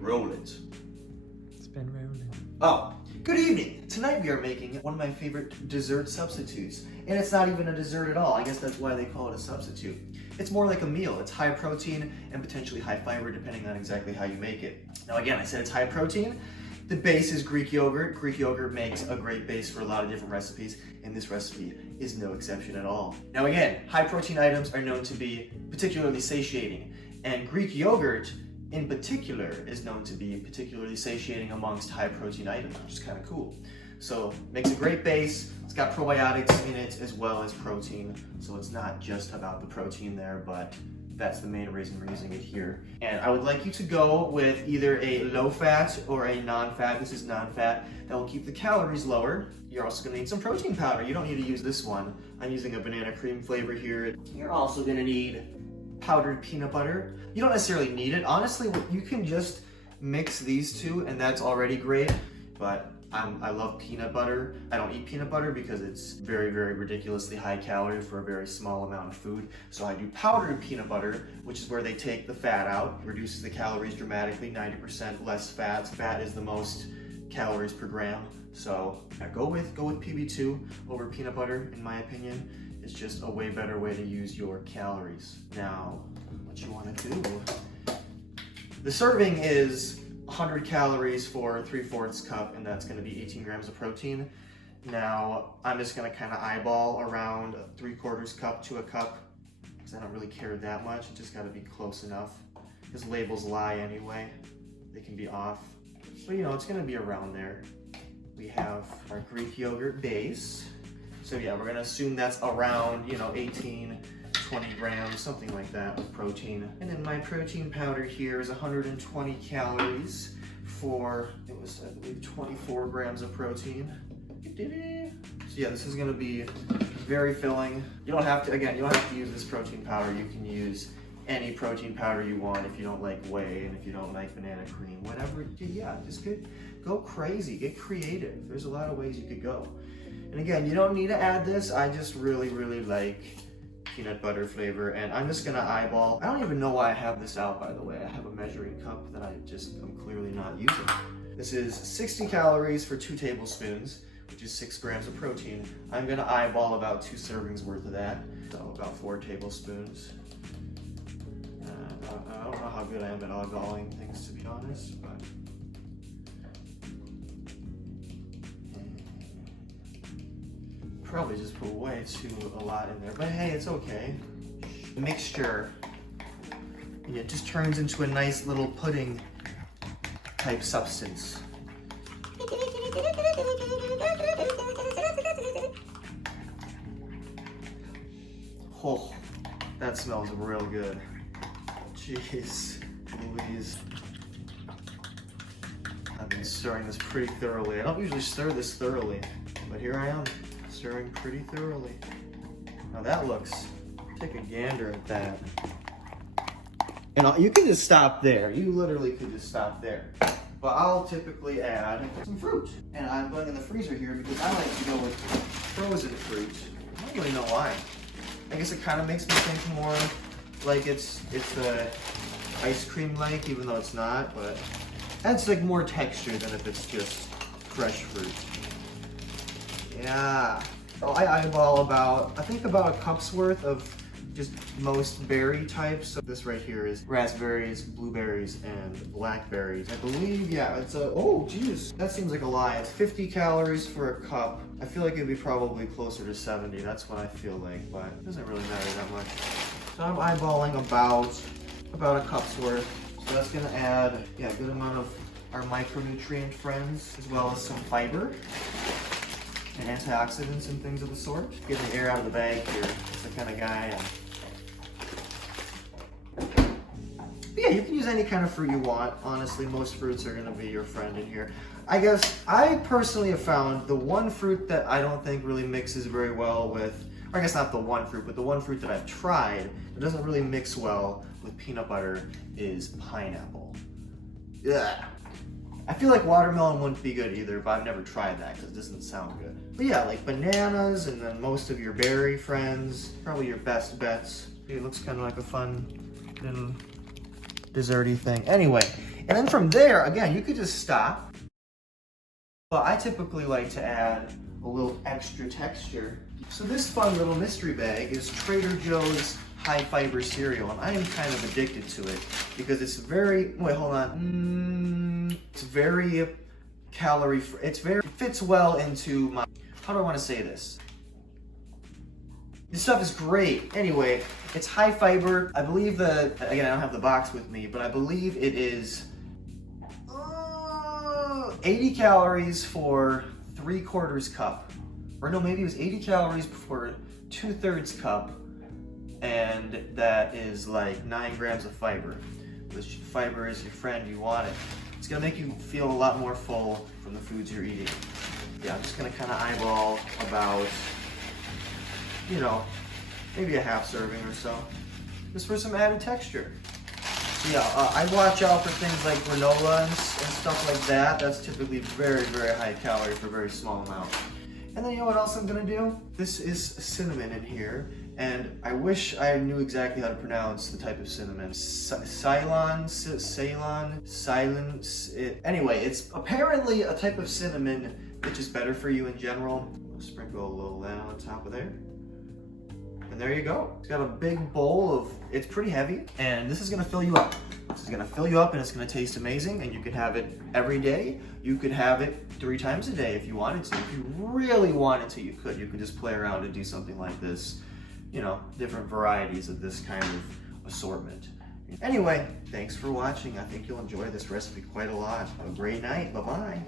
Roll it. It's been rolling. Oh, good evening. Tonight we are making one of my favorite dessert substitutes. And it's not even a dessert at all. I guess that's why they call it a substitute. It's more like a meal. It's high protein and potentially high fiber depending on exactly how you make it. Now again, I said it's high protein. The base is Greek yogurt. Greek yogurt makes a great base for a lot of different recipes, and this recipe is no exception at all. Now again, high protein items are known to be particularly satiating, and Greek yogurt in particular is known to be particularly satiating amongst high protein items, which is kind of cool. So makes a great base. It's got probiotics in it as well as protein. So it's not just about the protein there, but that's the main reason we're using it here. And I would like you to go with either a low fat or a non-fat. This is non-fat. That will keep the calories lower. You're also gonna need some protein powder. You don't need to use this one. I'm using a banana cream flavor here. You're also gonna need powdered peanut butter. You don't necessarily need it. Honestly, you can just mix these two and that's already great, but I love peanut butter. I don't eat peanut butter because it's very, very ridiculously high calorie for a very small amount of food. So I do powdered peanut butter, which is where they take the fat out, reduces the calories dramatically, 90% less fat. Fat is the most calories per gram. So yeah, go with PB2 over peanut butter, in my opinion. It's just a way better way to use your calories. Now, what you wanna do, the serving is 100 calories for 3/4 cup, and that's gonna be 18 grams of protein. Now, I'm just gonna kind of eyeball around a 3/4 cup to a cup, because I don't really care that much. It just gotta be close enough, because labels lie anyway. They can be off. But you know, it's gonna be around there. We have our Greek yogurt base. So yeah, we're gonna assume that's around, 18, 20 grams, something like that of protein. And then my protein powder here is 120 calories for, it was I believe 24 grams of protein. So yeah, this is gonna be very filling. You don't have to use this protein powder. You can use any protein powder you want if you don't like whey and if you don't like banana cream, whatever. Yeah, just go crazy, get creative. There's a lot of ways you could go. And again, you don't need to add this. I just really, really like peanut butter flavor, and I'm just gonna eyeball. I don't even know why I have this out, by the way. I have a measuring cup that I'm clearly not using. This is 60 calories for 2 tablespoons, which is 6 grams of protein. I'm gonna eyeball about 2 servings worth of that, so about 4 tablespoons. I don't know how good I am at eyeballing things, to be honest, but probably just put way a lot in there, but hey, it's okay. The mixture, it just turns into a nice little pudding type substance. Oh, that smells real good. Jeez Louise. I've been stirring this pretty thoroughly. I don't usually stir this thoroughly, but here I am, stirring pretty thoroughly. Now that looks, take a gander at that. And you can just stop there. You literally could just stop there. But I'll typically add some fruit. And I'm going in the freezer here because I like to go with frozen fruit. I don't really know why. I guess it kind of makes me think more like it's ice cream-like, even though it's not, but adds like more texture than if it's just fresh fruit. Yeah. So I eyeball about a cup's worth of just most berry types. So this right here is raspberries, blueberries, and blackberries. I believe, yeah, it's oh geez, that seems like a lie. It's 50 calories for a cup. I feel like it'd be probably closer to 70. That's what I feel like, but it doesn't really matter that much. So I'm eyeballing about a cup's worth. So that's gonna add, yeah, a good amount of our micronutrient friends, as well as some fiber and antioxidants and things of the sort. Getting the air out of the bag here. It's the kind of guy. But yeah, you can use any kind of fruit you want. Honestly, most fruits are gonna be your friend in here. I guess I personally have found the one fruit that I don't think really mixes very well with, or I guess not the one fruit, but the one fruit that I've tried that doesn't really mix well with peanut butter is pineapple. Yeah. I feel like watermelon wouldn't be good either, but I've never tried that because it doesn't sound good. But yeah, like bananas and then most of your berry friends, probably your best bets. It looks kind of like a fun little desserty thing. Anyway, And then from there, again, you could just stop. But I typically like to add a little extra texture. So this fun little mystery bag is Trader Joe's high fiber cereal, and I am kind of addicted to it because it's very, wait, hold on. It's very calorie free. It fits well into my, how do I want to say this? This stuff is great. Anyway, it's high fiber. I believe again, I don't have the box with me, but I believe it is 80 calories for 3/4 cup. Or no, maybe it was 80 calories for 2/3 cup. And that is like 9 grams of fiber. Which fiber is your friend, you want it. It's gonna make you feel a lot more full from the foods you're eating. Yeah, I'm just gonna kind of eyeball about, you know, maybe a half serving or so, just for some added texture. So yeah, I watch out for things like granola and stuff like that. That's typically very, very high calorie for a very small amount. And then you know what else I'm gonna do? This is cinnamon in here, and I wish I knew exactly how to pronounce the type of cinnamon. Ceylon. Anyway, it's apparently a type of cinnamon which is better for you in general. I'll sprinkle a little of that on top of there. And there you go. It's got a big bowl of, it's pretty heavy, and this is gonna fill you up. This is gonna fill you up and it's gonna taste amazing, and you could have it every day. You could have it 3 times a day if you wanted to. If you really wanted to, you could. You could just play around and do something like this. You know, different varieties of this kind of assortment. Anyway, thanks for watching. I think you'll enjoy this recipe quite a lot. Have a great night. Bye-bye.